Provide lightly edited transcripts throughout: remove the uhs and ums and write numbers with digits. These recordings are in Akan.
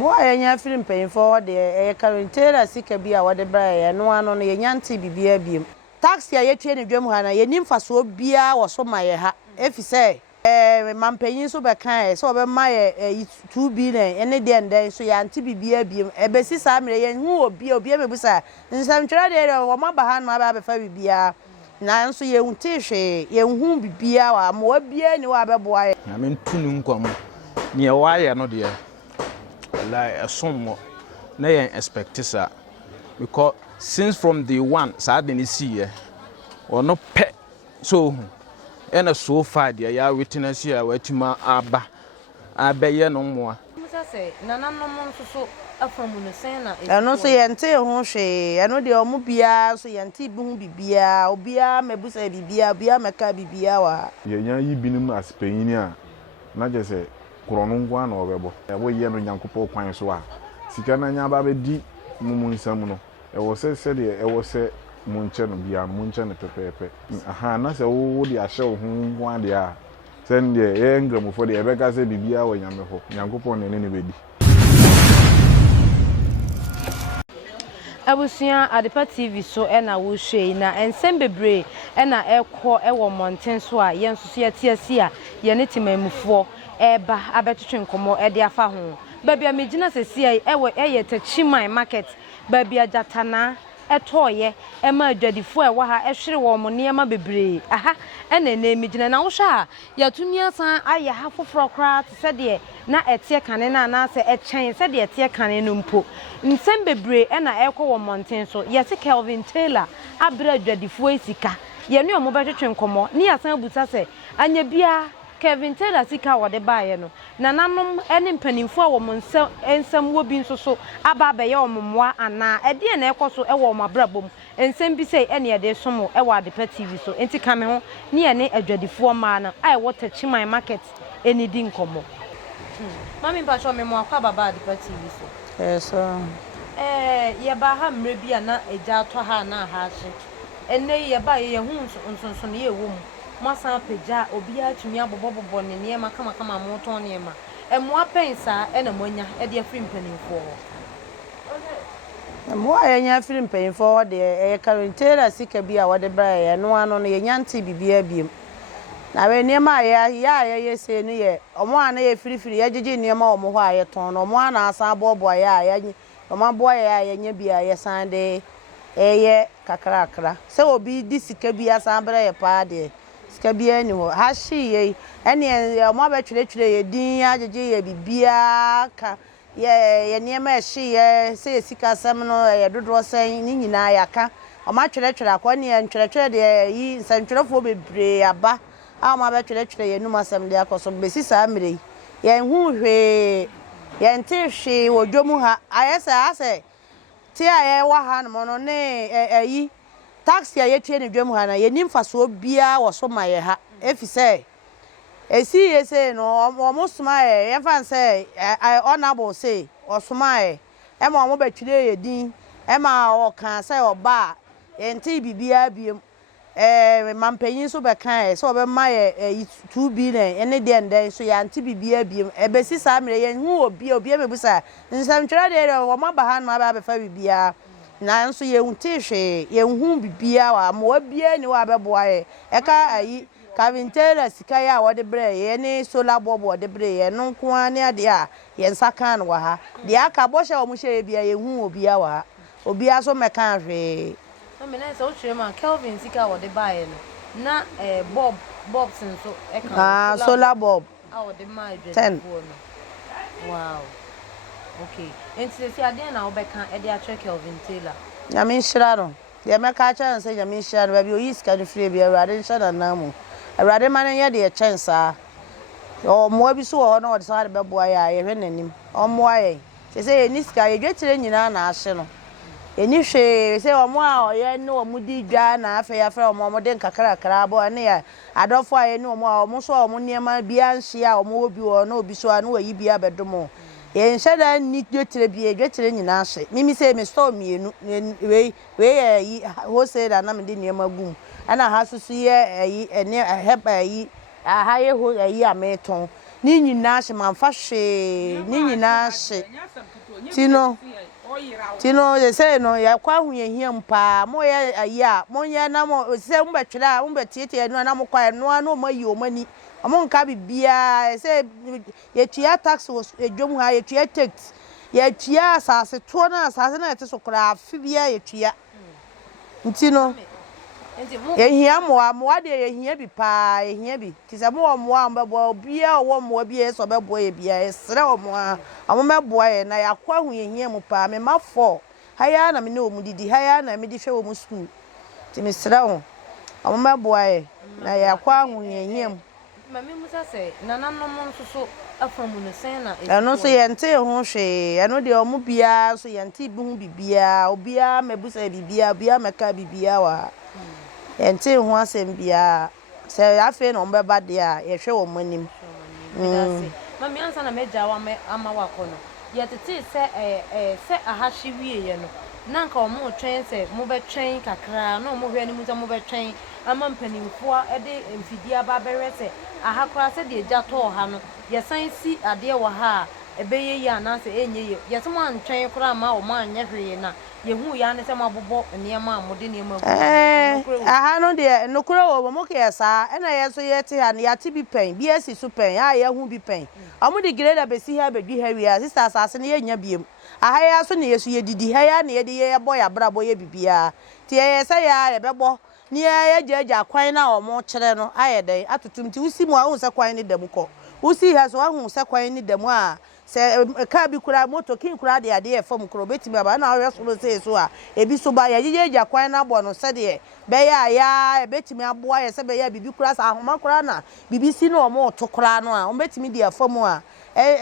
Why anya film paying for the current sika bi a wode bra no ano no yenyanti bibia biem taxi a yetie ne dwam ha na yenim faso bia wo so maye ha efi say mampanyin so be kan so be maye 2B ne ene de nden so yanti bibia biem ebesi sa mere yen hu obi mebusa nsam twere de wo maba ha no aba fa bibia na nso ye hunti hwe ye hu bibia wa mo bia ni wa beboa na men tunu nkwam ne wa ye no de like a sommo na yen expect sa because since from the one sa de ni see or no pet so and so far there ya witness here watima aba abeye no mo musa say nana no mo so afamu no sen na eno so yente ho hwe eno de omo bia so yente bi hu bibia obia mebusa bibia bia meka bibia wa yenya yi binim aspenyini a na je se krono ngwa na obebo ebo ye no nyankopɔ kwan so a sika na nya ba be di mumu no ewo se de ewo se munche no bia munche no pepepe aha na se wo di ahye wo hu ngwa de a sen de ye ngramufo de ebe ka se bibia wo nyame ho nyankopɔ ne bedi Abusia Adepa TV so na wo hwei na ensem bebre na ekọ ewo monten so a yen so ye tiasi a ye ne temamufo eba abetwetwe nkomo de afa ho babia megina sesi ai ewe eye Techiman market babia jatana etoye ema adwadifo ewa ha ehwere wo mo niema bebre aha ena na megina na wo hwa ya tumia san aye ha foforo kra se de na etie kane na na se echen se de etie kane no mpo nsem bebre ena ekọ wo monten so yesi Kelvin Taylor abra adwadifo esika ye ne omo betwetwe nkomo ni asan buta se anya bia Kelvin Taylor sika wode baaye no nananom ene mpanimfo a wo ensam wo bi nso so aba be ye ommoa ana ede na ekoso e wo mabrabom ensam bi sei ene ede somo e wo Adepa TV so enti kame ho ne ene adwadifo ma na ai wo Techiman market eni di nkomo mami ba sho me mo akwa baba Adepa TV so so ye ba ha mre bia na eja to ha na ha hye ene ye ba ye hu nsonso ne ye wo mu masa peja obi atumi abobobobo ne niema kama moton niema emoa pensa ena monya e de afiri mpanimfo Mwa anya film paying for the current sika bi a wode bra no ano no yenyanti bibia biem na we niema ya se no ye omo ana ye firifiri ye gege niema omo ho aye ton no omo ana asa abobo ya omo abo ya nya bia ye sande eye kakrakra se obi di sika bi asa bra ye pa de sika bia ni ho ha hyi ye ene omo abetwetwe ye din agege ye bibia ka ye niema hyi ye se ye sika sam no ye dodo sen ni nyina ya ka omo atwetwe akwa ne ntwetwe de yi nsantwerefo bebre aba ama abetwetwe ye numa sam de akoso besi sa amire ye hu hwe ye ntehwe wodwomu ha ayesa ase ti aye wa ha no no ne ayi taxi a yetie ne dwam ha na yenim faso bia wo so maye ha efi say esi yese no omo soma ye fan say honorable say osoma ye e ma omo betwire ye din e ma o kan say oba enti bibia biem mampanyin so be kan so be maye 2B ne ene de nden so ya enti bibia biem ebesi sa mere ye hu obi mebusa nsam twere de wo maba ha no aba fa bibia na nso ye hunti hwe ye hu bibia wa mo bia ni wa beboa ye eka ayi Kelvin Taylor sika ya wode bre ye ni solar bulb wode bre ye no nko ane ade a ye nsaka no wa ha de aka bo hye o mo hye bia ye hu obia wa obia so meka hwe mami na so twere ma Kelvin sika wode baaye no na bob senso eka solar bulb wode ma 10 wow okay enti se ade na obeka e de atwe Kelvin Taylor nyame nhira no de meka cha nse nyame nhira no ba bi oyi sika no free bia awrade nhira na mu awrade man ye de chensa o mo bi so ho na wode sa de beboa ya ye hwe nanim o mo aye se ni sika ye dwetire nyina na ahye no eni hwe se o mo a o ye ne o mu di dwa na afa ya fra o mo de nkakrakra bo ne ya adofo aye ne o mo a o mo so o mo niema bia nhia o mo obi wo na obi so a na wayi bia bedomo ye nshada ni dwetire bia dwetire nyina ahye mimi se me store mienu we yi ho se da na me de niema gum ana ha susu ye yi ene heba yi aha ye ho yi ameton ni nyina ahye manfa hwe ni nyina ahye Tino they say no ya kwa hu ye hia mpa mo ye aya mo ye na mo se mo betwera mo betiete no na mo kwa no ano mayi o mani mo nka bibia say ye tua tax edwom ha ye tua tax ye tua asase to na asase na ete so kra afibia ye tua ntino ye hia mo de ye hia bi pa ye hia bi ti se mo mbebo bia wo mo bia so bebo ye bia esre wo mo mebo ye na ya kwa hu ye hia mo pa me mafo haya na me ne wo mu didi haya na me di hwe wo mu school ti me sre wo mebo ye na ya kwa hu ye hia mo mami musa se nana no mo so afamu no sen na eno so ye nte ho hwe eno de omu bia so ye nte bi hu bibia obia mebusa bibia bia meka bibia wa ente ho asem bia se afi no mbeba de a ye hwe wo manim mami ansa na meja wa ama wa kono ye tete se ahashi wie ye no na nka omo twen se mo be twen kakra na omo hwe ni mu se mo be twen ama mpanimfo de mfidia ba bere se ahakora se de eja to ha no ye san si ade wo ha ebeye ya na se enye ye ye se mo antwen kora ma o ma anya hwe na ye hu ya ne se mo abobo niema amode niema aha no de no kora wo mo ke sa na ye so ye te ha na ya ti bi pen bi esi so pen ha ye hu bi pen amode grade besi ha bedwi ha wi a sister asase ne ye nya biem aha ya so ne ye so ye didi ha ya ne ye de ye boy abrabo ye bibia ti ye se ya ye bebo ni ye jaja kwan na o mo kire no ayede atotum ti usi mu a hu se kwan ni dam ko usi ha so hu se kwan ni dam a se ka bi kura moto kin kura de ade e fam kuro betimi aba na ahwe so se so a ebi so ba ye jaja kwan na bo no se de be ya betimi aboa ye se be ya bibi kura sa ahoma kura na bibi si no o mo to kura no a o betimi de afam a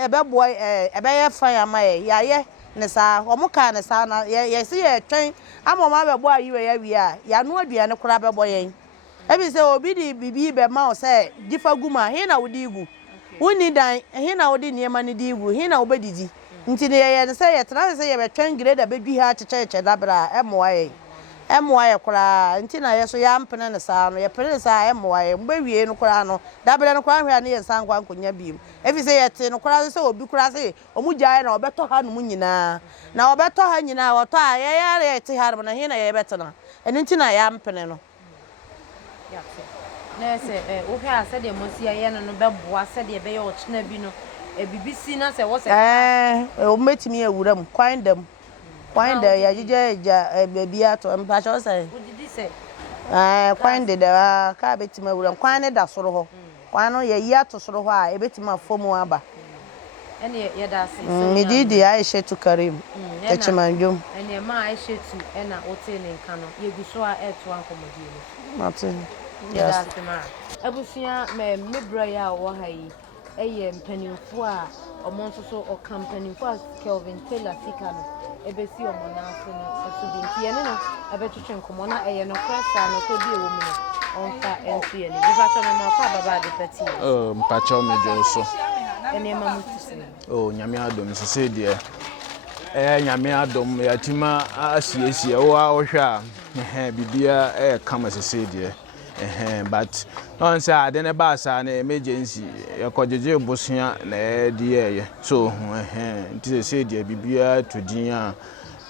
be boy be ye fan ama ya ye ne sa omo ka ne sa na ye se ye twen amoma be bo ayiwe ya wi a ya no aduane kura be bo yen e bi se obi di bibi be ma o se gifa guma he na wodi igu woni dan he na wodi niema ne di igu he na obedidi nti ne ye se ye tra se ye be twen grade be dwi ha cheche dabra emoa ye kura nti na ye so ya mpene ne sa no ye pene ne sa emoa ye mbe wie no kura no dabra no kura hwa ne ye san kwa nkonya biem efi se ye te no kura se obi kura se omugyae na obeto ha no nyina na obeto ha nyina woto a ye ya te ha na he na ye betena eni nti na ya mpene no ya se na se o hwa se de mosia ye no beboa se de be ye o chena bi no bibisi na se wo se o metimi ewuram kwan dam kwan da ya jija bebia to mpa cho se udidi se kwan de da ka betima ewuram kwan ne da soro ho kwan no ye ya to soro ho a ebetima fomu aba ene ye da se mididi Aisha to Karim Techiman jom ene ma Aisha tu ena ote ne nka no ye guso a eto ankomodi no Martin yes abusia me bra ya wo ha yi eye mpanimfo a omonso so o kampanimfo a Kelvin Taylor sika no ebesi omonafo no asudi nti ye ne no abetwetwe nkomo na eye no krasa no ko bi ewo mu no onfa entu ye ne biba cho no kwa baba de pati mpacho mejo so ene ma mutisi nyame adom sese de nyame adom ya tima asiesie wo a wo hwa bibia kama sese de but on say ade ne ba sa na emergency yakojeje bosia na de ye so nti say de bibia todin a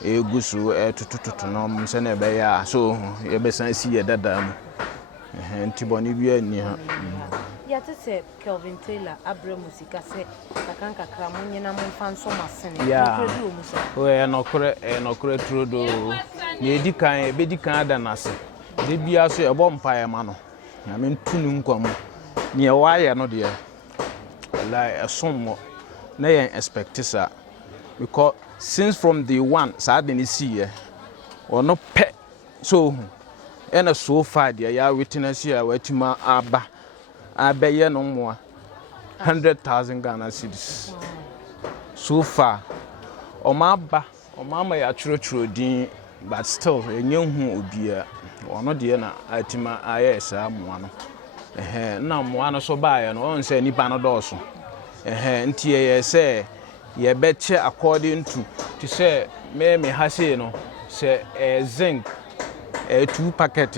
egusu tutututu no se na be ya so ye be san si ye dada mu nti boni bia ni ha ya tse Kelvin Taylor abra musika se takanka kra munyina mumfa nso masene kredu omusa no kre trodo ne edikan ebedikan ada nase de bia so ebo mpae ma no na me ntunu nkwam ne waye no de like esommo na yen expect sa because since from the one sa de ni see or no pe so and so far there ya witness here watima aba abeye no mo 100,000 Ghana cedis so far o mama ya churo din but still enye hu obia ono de na atima ayesa moa no na moa no so baaye no on say nipa no dooso nti ye say ye beche according to say me ha say no say zinc 2 packet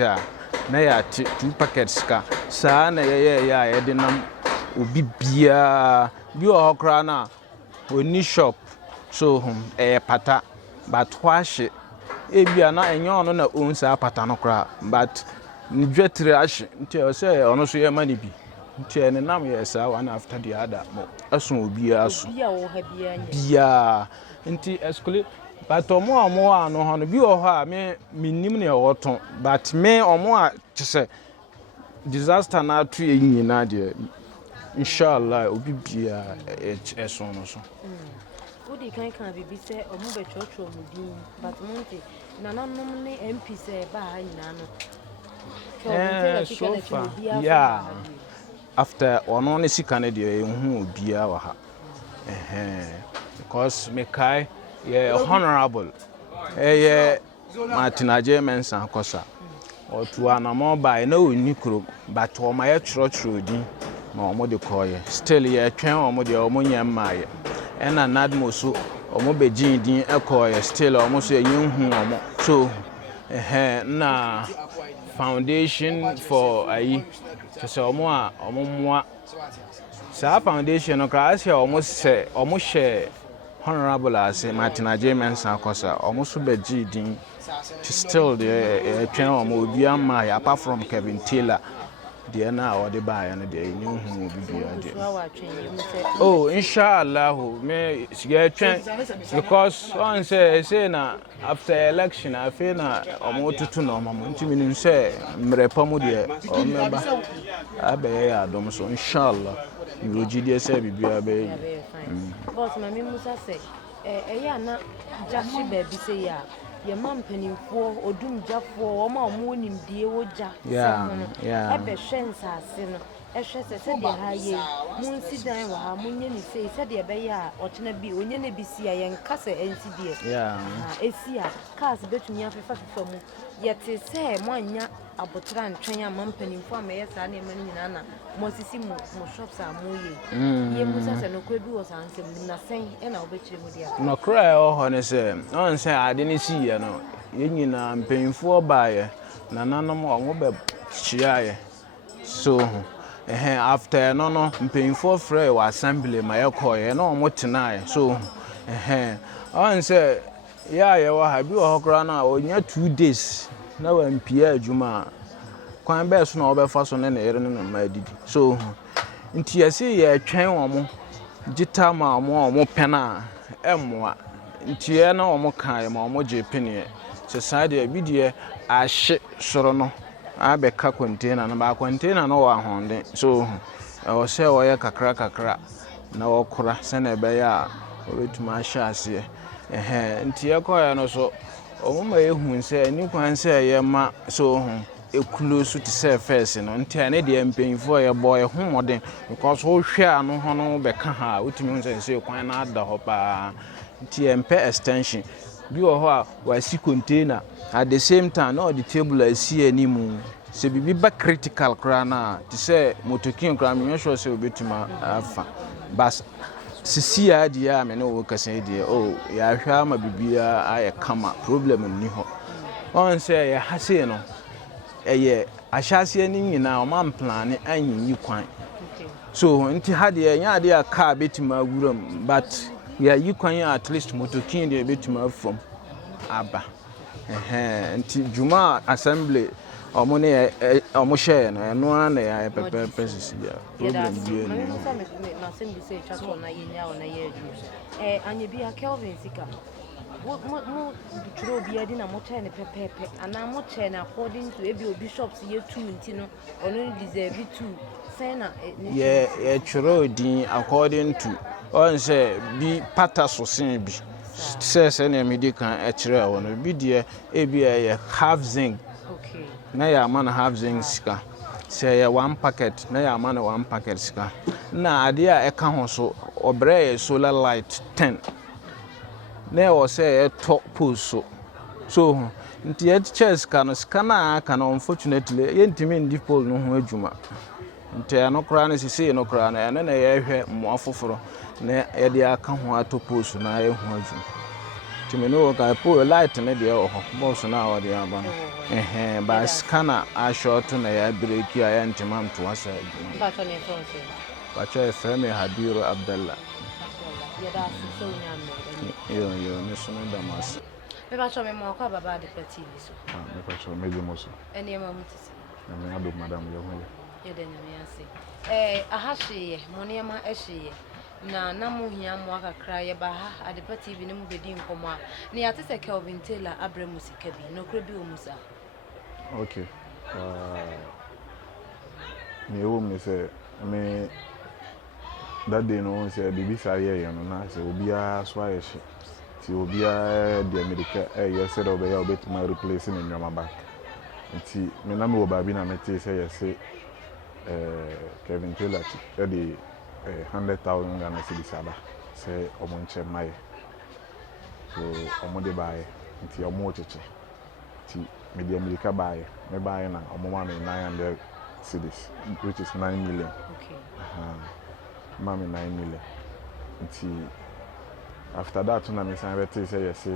na ya 2 packets ka saa na ye de nam obi bia bi o hokra na oni shop so pata but wash ebia na enyo no na onsa pata no kra but ndwetire ahye nti o say ono so ye mani bi nti ene nam ye sa one after the other mo aso obi aso bia nti escole but omo ano ho no bi o ho a me nim ne oton but me omo a tse disaster na atu ye nyina de inshallah obi bia eso no so Odi kan bibi se omo be chocho omudin but monte nananom ne MP se ba ha nyina no so far yeah after ono ne sika ne de ehu obia wa ha because me kai ye honorable Martin Mensa kosa otu anamo ba na oni kro but o ma ye chro din ma omo de koye still ye twen omo de omo nyammaye ena nadmo so omo be jin din ekoye still omo so yenhu omo so na foundation for ayi so omo a omo moa sa foundation no krasia omo share honorable as Martin Mensa kosa omo so be jin din still the twen omo obi amma apart from Kevin Taylor the na or the buy and the new oh inshallah me get because one say na after election I feel na omo tutu no mama ntimi nim say mrepa mu de o member abe adom so inshallah you gidi say bibia be boss mama Musa say eya na jashi baby say ya ye mampanimfo odumjafo oma omo nimdie woja yeah ebe hwensa ase no ehwe se de ha ye munsi dan wa ha munye ni se de be ya otena bi onye na bi si ya ye nkase ensidie esi a cars betumi afefa mu yete se mo anya abotra ntwen a mampanimfo ameyesa na emani nyina na mo sisi mo shops a mo ye musa se no kwa bi wo sansem na sen e na obekire mu dia no cry ho ne se on se ade ne si ye no ye nyina mpanimfo baaye na nanom omo be chiaye so after no mpanimfo frɛ wa assembly ma ye koye na omo tenae so on se ya ye wa ha bi wo hokra na onya 2 days na wa mpia adwuma kwan be so na obefa so ne yere ne ma didi so nti yesi ye twen omo gita ma omo pena emmoa nti ye na omo kan ma omo je penie se sade bi de ahye soro no abeka container na ba container no wa honde so o se o ye kakra na okura se na be ya obetuma ahye ase nti ye koya no so omo ma ehun se ni kwan se ye ma so ekulo so ti se first no nti ane de mpenfo ye boy homoden because wo hwe ano ho no be ka ha utimi hun se kwan na ada ho pa nti empe extension bi wo ho a wa si container at the same time no the table asi animu se bibi ba critical kra na ti se motokin kra me sure se obetuma afa bas sisi adia me no wo kasan dia oh ya hwa ma bibia aye kama problem ni ho on se ya hase no eye ahyase ani nyina o man plan anyi kwan so nti hade nya ade a car betima wuram but ya yi kwan at least motokin de betima from aba nti juma assembly omo ne omo share no eno na ya pepe pieces ya problem bi ni na assembly say chato na yenya ona ye adu anye bia Kelvin sika mo tro bia di na mo chair ne pepepe ana mo chair na according to ebi bishops ye 2 nti no ono deserve 2 say na ye tro din according to on say bi pata so sin bi say na medical e kire wono bi de ebi ye half zinc okay na ya man half zinc sika say 1 packet na ya man 1 packet sika na ade a e ka ho so obre solar light 10 na o say top post so nti e chess kan skana kan unfortunately ye ntimi ndi pole no ho adwuma nti ano kra na sisi no kra na ene na ye hwe mo afoforo na ye de aka ho atopos na ye ho adwuma timi no ka pole light na de o ho boss na o de aba no ba skana a short na ya break ya ya ntimam to wasa adwuma ba to ne so ba cha efreme Habiru Abdallah ya da so nya Yo, me so me damas. Me ba cho me mo kwa baba de TV so. Me pa so me di mo so. Eni ma mutisi. Na me ado madam yo ho. Ye de nyame ase. Aha hye, mo ne ma ehye. Na mo hia mo akakra ye ba ha Adepa TV ne mu bedi nkomo a. Ne yate se Kelvin Taylor abra musika bi. No kra bi o musa. Okay. Me wo me say me that day no say bibi sa ye no na say obia so aye hye. Ti obia de America ye said obia obetuma replace me nyoma back. Nti me na me wo ba bi na me te say yes Kevin Taylor the 100,000 Ghana cedis aba say omo nche mai. So omo de bae nti omo cheche. Ti me de America bae me bae na omo ma me 900 cedis which is 9 million. Okay. Mami 9 million. Nti after that na me say yes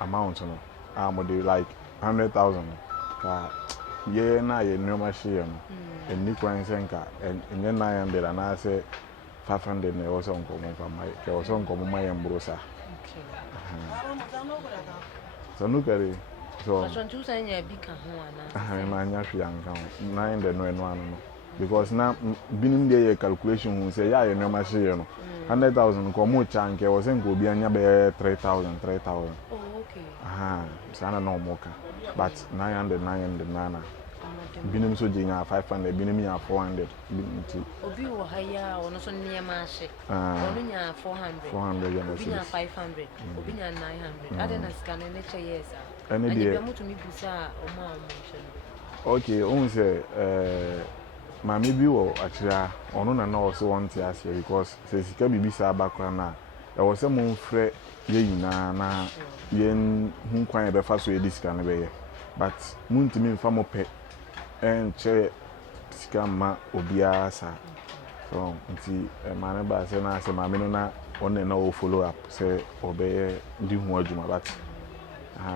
amount no am dey like 100,000 ka ye na ye nyoma hye no eni kwan senka enye 900 and I say 500 na also nkomo fa mai ke also nkomo mai mbrosa. Okay. So no kare so so ntu san ya bi ka ho ana. Ma nya hwe anka 900 no eno ano no because na binim dey calculation hu say ya ye nyoma hye no 100,000 ko mo chanke wo senko obi anya be 3,000. Oh, okay. Sana no moka but 900 nana binim so jinya 500 binim ya 400 binti obi wo haya ono so niema ahye ono nya 400 ya obi nya 500 obi nya 900 ade na scan ne che yes ene de mutu mi busa o ma o mention. Okay on say mami bi wo akira ono na na also want to ask because say sika bibi sa abakwa na e wo se mo mfre ye yina na yen hu kwan e be fa so e disika ne be ye but muntimi mfa mo pe enche sika ma obia sa so nti mane ba se na se mami no na one na o follow up say obe di hu adwuma but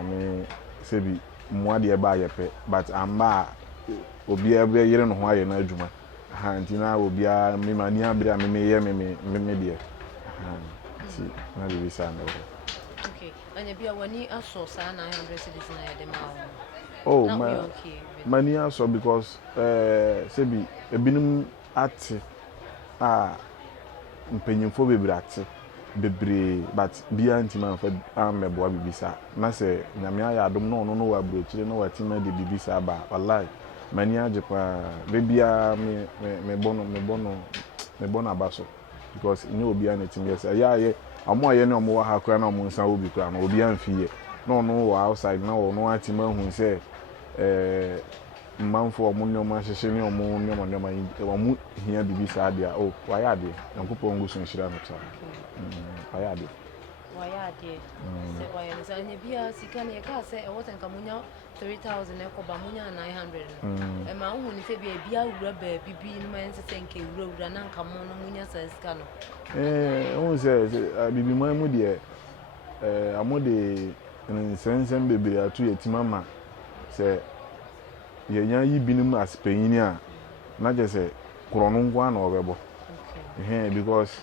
me se bi mo ade e ba ye pe but amba obia be yere no ho aye na adwuma nti na obia me mani abira me ye me de nti na bi sa na okay anya bia wani aso sa na 100 cedis na ye de ma oh mani aso because se bi ebinum ate mpanyimfo bebrate bebre but bia ntima fa amebo bibisa na se nyame aya adom no no wa brochire no watima de bibisa ba wallahi mani ajepa bebia me bono abaso because ni obia na tim yes ya ye amo aye ne omo wa ha kra na omo nsa obi kra na obia mfiye no no outside na no atima hu se manfo omo nyoma hyehye ne omo nyoma omo hia bibisa dia oh waya de nkopo ngusu nhira no ta waya de se waya ne sanya bia sika ne ka se e woten kamunya 3,000 e ko ba munya 900 e ma hu ni se bia wura ba bibi no man se senke wura na nka mo no munya sa sika no on se bibi mo mu de amode nsensem bebere atu yetimama se yenya yi binim aspenyini a na je se krono ngwa na obebo because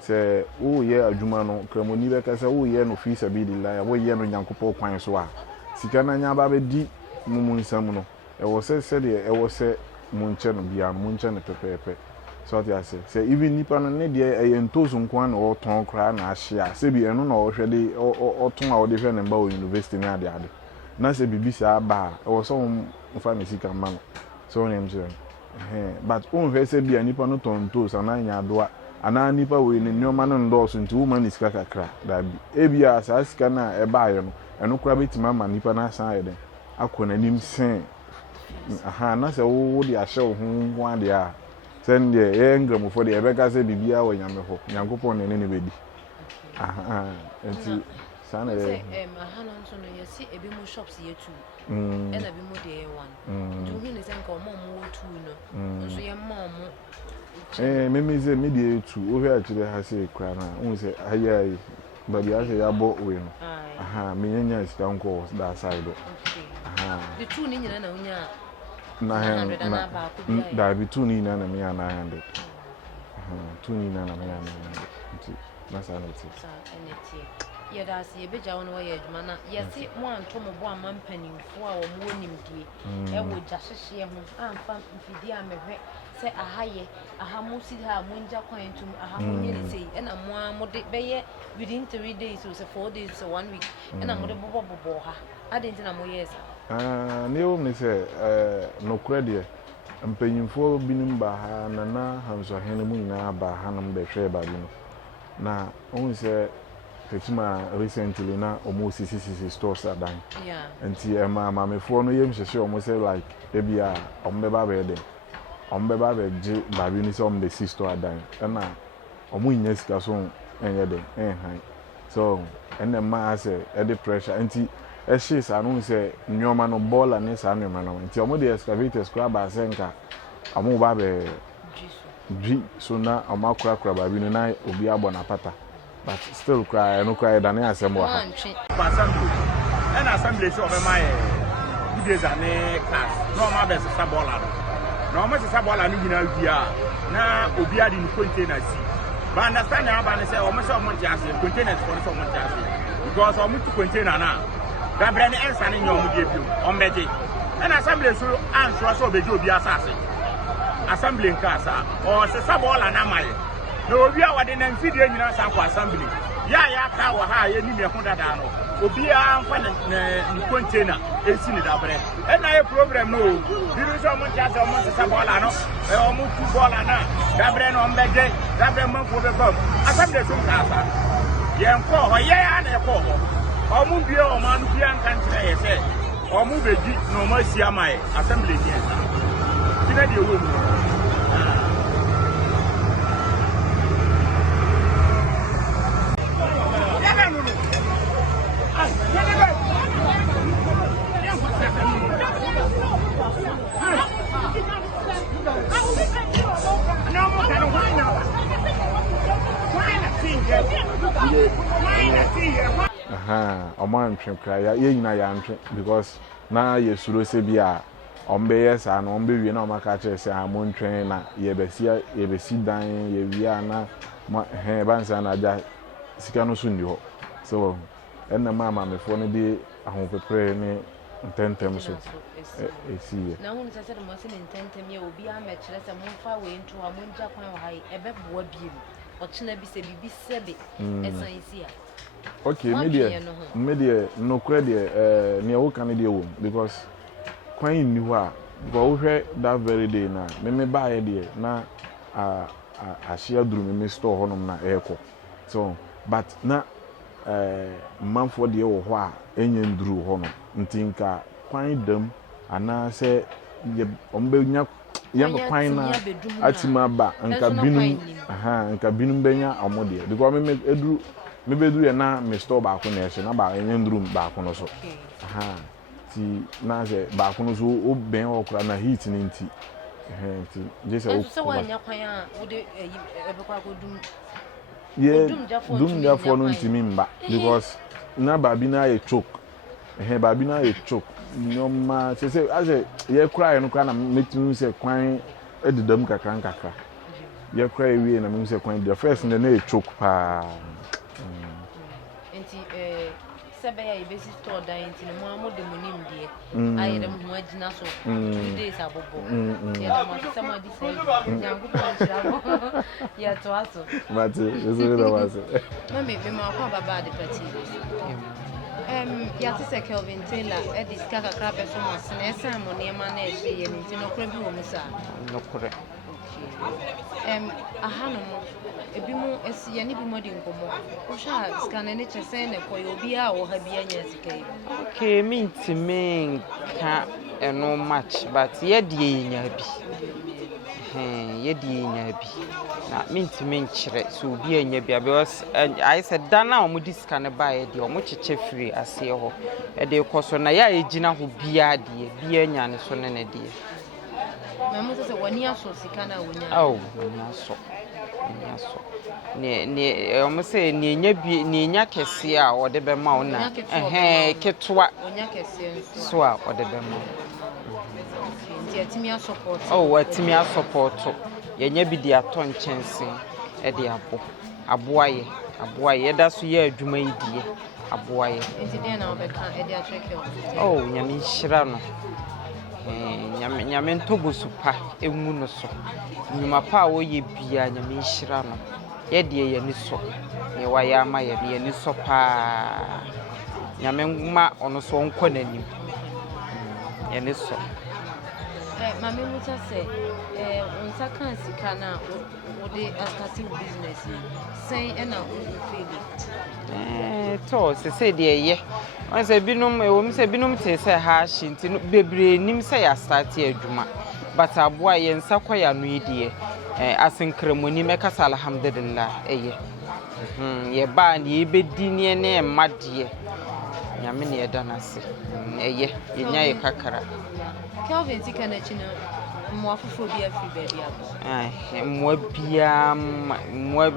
se wo ye adwuma no kramoni be ka se wo ye no fi sabilillah wo ye no nyankopɔ kwan so a sika na nya ba be di mumu nsam no e wo se de e wo se munche no bia munche no pepepe so ati ase se even nipa no ne de e ye ntozu nkwa na o ton kra na ahye a se bi eno na o hwe de o ton a o de hwe ne ba o university na ade na se bibisa ba e wo so mfa me sika ma no so ne mje but on hwe se bia nipa no ton tozu na nya doa ana nipa we ne nyoma no ndɔso nti wo ma ni sika kakra da bi ebia sa sika na e ba ayo no eno kura betima ma nipa na san ayede akɔ nanim sen na se wo de ahye wo ho nwa de a sen de ye ngramofo de ebeka se bibia wo nyame ho nyankopɔn ne ne bedi enti sana ye aha no nso no yesi ebi mu shops ye tu e na bi mu de one do hu ne senka o mo tu no nso ye ma mo me say me dey tu o hwe akire ha say kra na un say ayi ba bia say ya bo we no me nyanya sika nko da side the two ni nyina na unya na da bi tu ni na me ya 900 tu ni na me ya 900 na sa na ti That's a bit on way, man. Yes, one Tom of one man penny for our morning dear. I would just share him and found if you say a high, a hamusi ha munja coin to a harmony and a more bay within 3 days was a 4 days or 1 week, and I'm going to boha. I didn't know yes. Neil me say, no credit. I'm paying for being by Nana, Hamso Hennemoon, by Hannam de Sheba. Now, only say. Techiman recently na almost 66 stores are done. Yeah. And my me for no yem she almost say like ebia ombeba be dem. Ombeba be je baby ni some the sister are done. And na omo nya sika so enye dem han. So and the man say the pressure and she say no say nyoma no ball and say nyoma no. Nti omo the excavators kra ba senka omo ba be G so na omo kra baby no na obi abona pata. But still cry, no cry than I assemble. And assembly show of my days and class. No, my best is a baller. No, much is a baller, you know, now, Obia in containers. But understand how I say, almost so much as containers for so much as because I'm to container now. Gabriel and Sanny, you give you on Betty. And assembly show answer so the Jobia assassin. Assembly in casa or Sabol and Amai. No, we are in amphibian assembly. Ya cow high, any me Honda. Obia and container, a seen it up there. And I program no. You do so much as almost a sabolano, almost 2 ballana, Gabriel on that day, Gabriel month for the bump. Assembly from Casa. Yan call her, and a call. Or move your man, Bian country, say. Or move a deep no mercy am I, assembly. Yes, you woman. Oman cry, because now you should say, be a yes, and on baby, no, my catcher say, I'm on train, ye be see dying, ye viana, my bands and I just Sikano soon. So, and the mamma, my phone be a home for prayer, and 10 times so. See, now, when I said, I in 10 times, you will be a match, let's move far away into a winter high, a bed would be. Or China be said, as I see. Okay, media, no credit, near Canada, because quite new, go that very day now. Me buy a dear now, a share dream, me store honum na echo. So, but na month for the old wa, any drew honor, and think quite them, and now say, Ombenya. Young Pina at my back and cabin benya or modi because I make a drew maybe do na me store back on nation about any room back on us. See, now say back on us who ben or crana heating in tea. Just so when your pine would ever doom therefore no to me back because na babina a choke. Babina a choke. No ma say as a ye cry no kana make me say kwan edidam kakra ye cry we na me say kwan the first na na choke pa enti sebe ya ibesi store dan enti no mo de monim de aye dem ho agina so 2 days abobo ye dem mo sama di say nyangu pon chira ya to aso but is it the was mami me ma kwa baba de party ya se Kelvin Taylor e diska kakra be so mo sene esa mo ne ma na e hye ye nti no kra bi wo musa no kore aha no mo ebi mo esi ye ne bi mo di nkomo o sha scan ne chese ne koyo obi a wo ha bi anya sika yi okay minti men ka no match but ye die nya bi ye die nya bi na minti men kire so obi anya bi because I said dana o mo diska ne ba ye de o mo cheche free ase ho e de koso na ya ejina ho bia de bi anya ne so ne ne de mama say wani aso sika na wonya oh wani aso ne o mo say ne nya bi ne nya kese a o de be ma una ketwa onya kese so a o de be ma Timia support. Oh, what Timia support. Ye nya bi di ato nchense e di abo. Aboaye aboa yɛda so yɛ adwuma yi die aboa yɛ nti den na obeka e dia check oh nyame hyira no nyame ntobosu pa emu no so nyuma pa a woyɛ bia nyame hyira no yɛ de yɛ ni so ne wa yɛ ama yɛ ni so pa nyame ma ono so nkɔ nanim yɛ ni so mama mucha say unsa kan sika na wo de starting business say na wo feel to se de ye on se binum e wo mi se binum te se ha hye nti no bebre nim se ya start adwuma but aboa ye nsa kwaya no yidie asenkremoni mekasa alhamdulillah eye ye ba na ye bedi ne ne mmade nyame ne yeda na se eye ye nya ye kakara Kelvin tika na chino mwafufu bia fi baby abo mwabia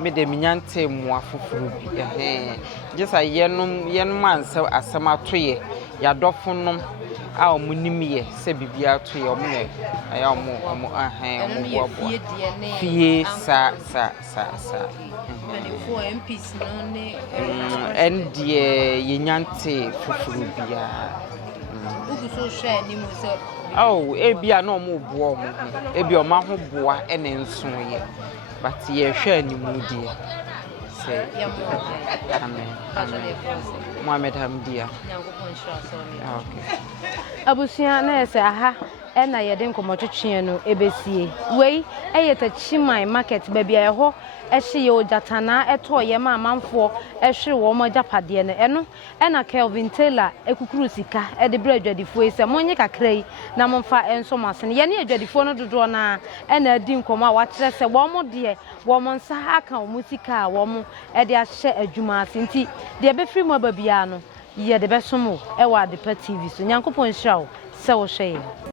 me de minyante mwafufu bia jesa yenum ansa asema toye ya dofonom a omunimiye se bibia toye omune aya omu boabo fie sa for MPs no ne endie yenyante fufuru bia ugu so share ni mo so oh ebia na omo bo omo ebia oma ho boa ene nso ye but ye hwa ni mu die se amen Muhammad Hamdia okay abusia na ese aha na yede nkomotwetwe no ebesie wei eye Techiman market ba bia ho ehye ye ojatana eto ye ma amanfo ehwe wo mo japade no eno na Kelvin Taylor ekukuru sika de bra adwadifo ise monye kakra yi na momfa enso masene ye ne adwadifo no dodo na adi nkomo a wa kire se wo mo de wo mo nsa aka wo sika wo mo de ahye adwuma asenti de be free mo ba bia no ye de be somo e wa de pa TV so nyankopon hira wo se wo hwe